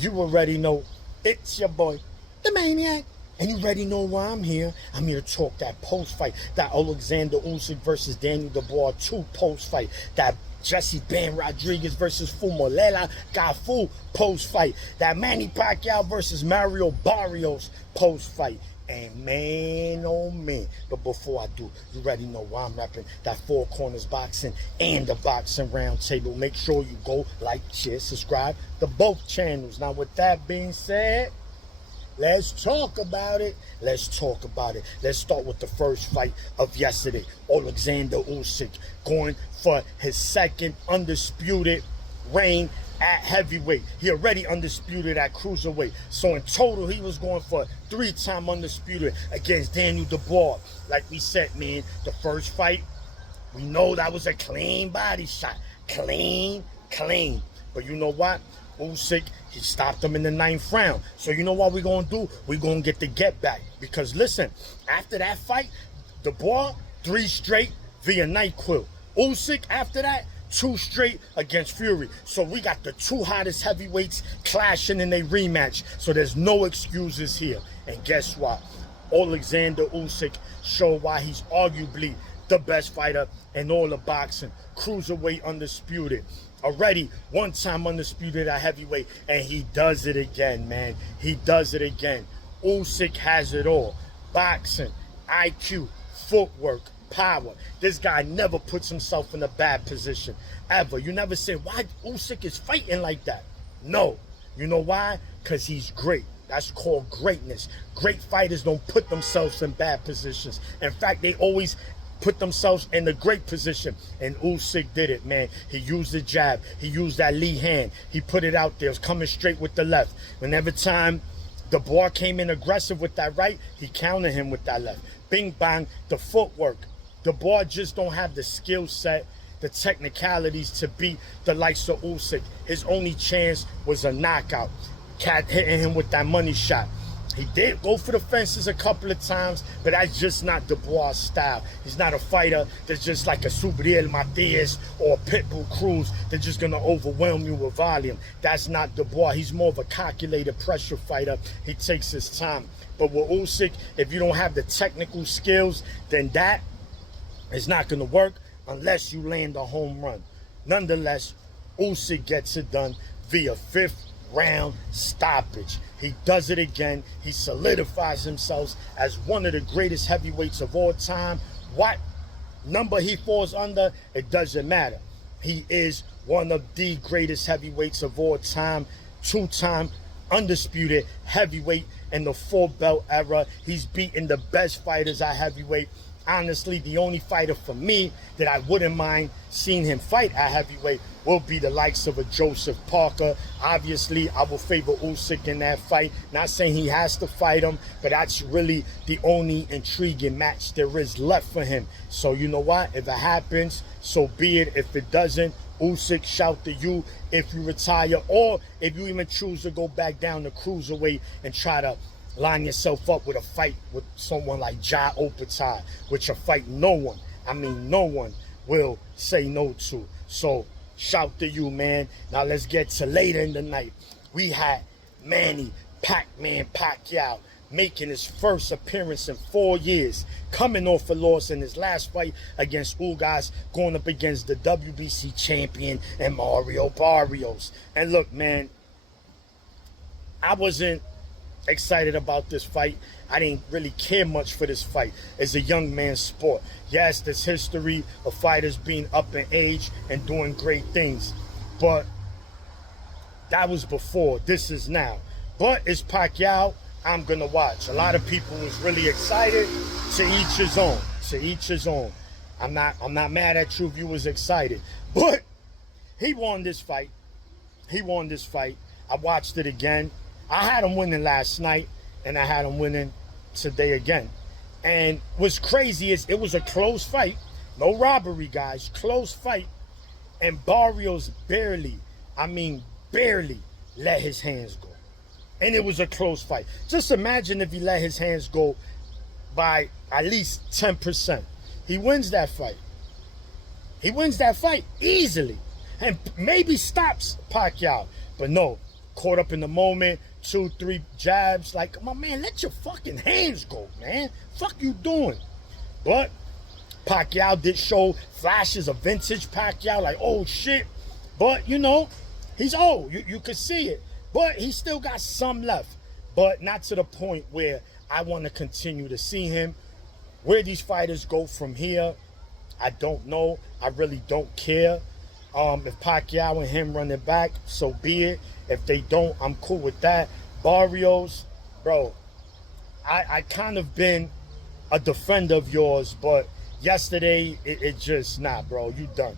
You already know it's your boy, the Maniac. And you already know why I'm here. I'm here to talk that post-fight. That Alexander Usyk versus Daniel Dubois 2 post-fight. That Jesse Ben Rodriguez versus Fumolela Gafu post-fight. That Manny Pacquiao versus Mario Barrios post-fight. And man, oh man. But before I do, you already know why I'm rapping that Four Corners Boxing and the Boxing Roundtable. Make sure you go like, share, subscribe to both channels. Now, with that being said, let's talk about it. Let's talk about it. Let's start with the first fight of yesterday. Alexander Usyk going for his second undisputed reign at heavyweight. He already undisputed at cruiserweight. So in total, he was going for 3-time undisputed against Daniel Dubois. Like we said, man, the first fight, we know that was a clean body shot. Clean. But you know what? Usyk, he stopped him in the 9th round. So you know what we're going to do? We're going to get the get back. Because listen, after that fight, Dubois, 3 straight via NyQuil. Usyk, after that, 2 straight against Fury. So we got the 2 hottest heavyweights clashing in a rematch. So there's no excuses here. And guess what? Alexander Usyk showed why he's arguably the best fighter in all of boxing. Cruiserweight undisputed. Already 1-time undisputed at heavyweight. And he does it again, man. He does it again. Usyk has it all. Boxing, IQ, footwork, power. This guy never puts himself in a bad position. Ever. You never say, why Usyk is fighting like that? No. You know why? Because he's great. That's called greatness. Great fighters don't put themselves in bad positions. In fact, they always put themselves in a great position. And Usyk did it, man. He used the jab. He used that Lee hand. He put it out there. It was coming straight with the left. Whenever time Dubois came in aggressive with that right, he countered him with that left. Bing, bang, the footwork. Dubois just don't have the skill set, the technicalities to beat the likes of Usyk. His only chance was a knockout. Cat hitting him with that money shot. He did go for the fences a couple of times, but that's just not Dubois' style. He's not a fighter that's just like a Subriel Matias or a Pitbull Cruz that's just going to overwhelm you with volume. That's not Dubois. He's more of a calculated pressure fighter. He takes his time. But with Usyk, if you don't have the technical skills, then that is not going to work unless you land a home run. Nonetheless, Usyk gets it done via 5th round stoppage. He does it again. He solidifies himself as one of the greatest heavyweights of all time. What number he falls under, it doesn't matter. He is one of the greatest heavyweights of all time. 2-time undisputed heavyweight in the 4-belt era. He's beaten the best fighters at heavyweight. Honestly, the only fighter for me that I wouldn't mind seeing him fight at heavyweight will be the likes of a Joseph Parker. Obviously, I will favor Usyk in that fight. Not saying he has to fight him, but that's really the only intriguing match there is left for him. So you know what? If it happens, so be it. If it doesn't, Usyk, shout to you if you retire, or if you even choose to go back down to cruiserweight and try to line yourself up with a fight with someone like Ja Opetaia, which a fight no one will say no to. So shout to you, man. Now let's get to later in the night. We had Manny Pac-Man Pacquiao making his first appearance in 4 years, coming off a loss in his last fight against Ugas, going up against the WBC champion and Mario Barrios. And look, man, I wasn't excited about this fight. I didn't really care much for this fight. It's a young man's sport. Yes, there's history of fighters being up in age and doing great things, but that was before. This is now. But it's Pacquiao. I'm gonna watch. A lot of people was really excited. To each his own. To each his own. I'm not mad at you if you was excited, but he won this fight. He won this fight. I watched it again. I had him winning last night, and I had him winning today again. And what's crazy is it was a close fight. No robbery, guys. Close fight. And Barrios barely let his hands go. And it was a close fight. Just imagine if he let his hands go by at least 10%. He wins that fight. He wins that fight easily. And maybe stops Pacquiao. But no. caught up in the moment, 2-3 jabs. Like, my man, let your fucking hands go, man. Fuck you doing? But Pacquiao did show flashes of vintage Pacquiao, like, oh shit. But, you know, he's old. You could see it. But he still got some left. But not to the point where I want to continue to see him. Where these fighters go from here, I don't know. I really don't care. If Pacquiao and him run it back, so be it. If they don't, I'm cool with that. Barrios, bro, I kind of been a defender of yours, but yesterday, it just, nah, bro, you done.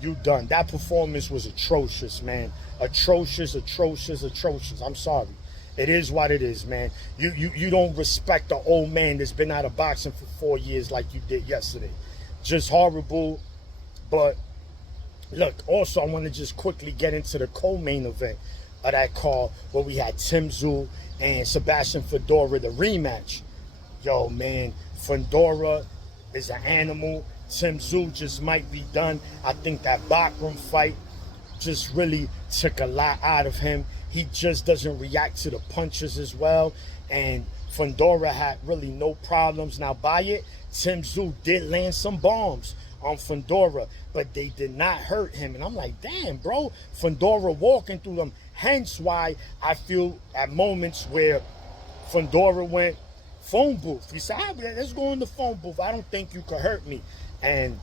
You done. That performance was atrocious, man. Atrocious, atrocious, atrocious. I'm sorry. It is what it is, man. You don't respect the old man that's been out of boxing for 4 years like you did yesterday. Just horrible. But look, also I want to just quickly get into the co-main event of that call where we had Tim Tszyu and Sebastian Fundora, the rematch. Yo, man, Fundora is an animal. Tim Tszyu just might be done. I think that Bakram fight just really took a lot out of him. He just doesn't react to the punches as well. And Fundora had really no problems. Now, by it, Tim Tszyu did land some bombs on Fundora, but they did not hurt him. And I'm like, damn, bro, Fundora walking through them. Hence why I feel at moments where Fundora went phone booth. He said, let's go in the phone booth. I don't think you could hurt me. And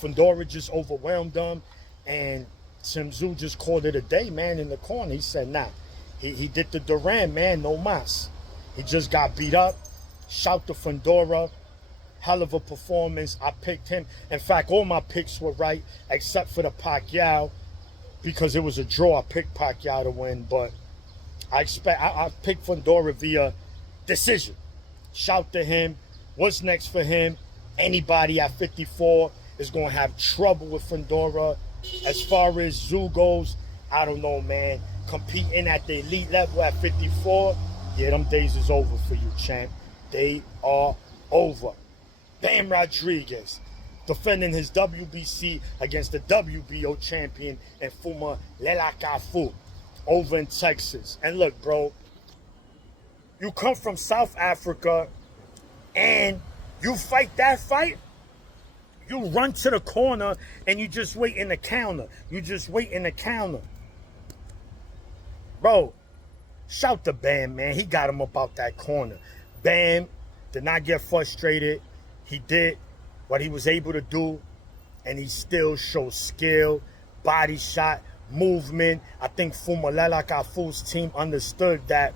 Fundora just overwhelmed him. And Tim Tszyu just called it a day, man, in the corner. He said, nah. He did the Duran, man, no mas. He just got beat up. Shout to Fundora. Hell of a performance. I picked him. In fact, all my picks were right except for the Pacquiao, because it was a draw. I picked Pacquiao to win, but I picked Fundora via decision. Shout to him. What's next for him? Anybody at 54 is going to have trouble with Fundora. As far as Tszyu goes, I don't know, man. Competing at the elite level at 54, yeah, them days is over for you, champ. They are over. Bam Rodriguez defending his WBC against the WBO champion and Fuma Lelakafu over in Texas. And look, bro, you come from South Africa and you fight that fight, you run to the corner and you just wait in the counter. You just wait in the counter. Bro, shout to Bam, man. He got him up out that corner. Bam did not get frustrated. He did what he was able to do, and he still shows skill, body shot, movement. I think Fumalela Kafu's team understood that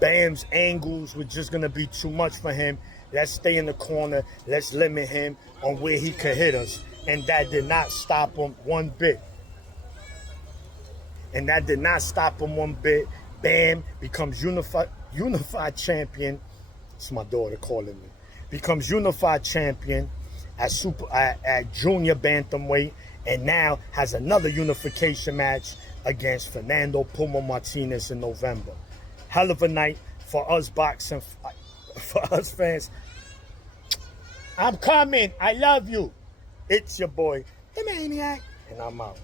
Bam's angles were just going to be too much for him. Let's stay in the corner. Let's limit him on where he could hit us. And that did not stop him one bit. And that did not stop him one bit. Bam becomes unified champion. It's my daughter calling me. Becomes unified champion at junior bantamweight, and now has another unification match against Fernando Puma Martinez in November. Hell of a night for us boxing, for us fans. I'm coming. I love you. It's your boy, the Maniac, and I'm out.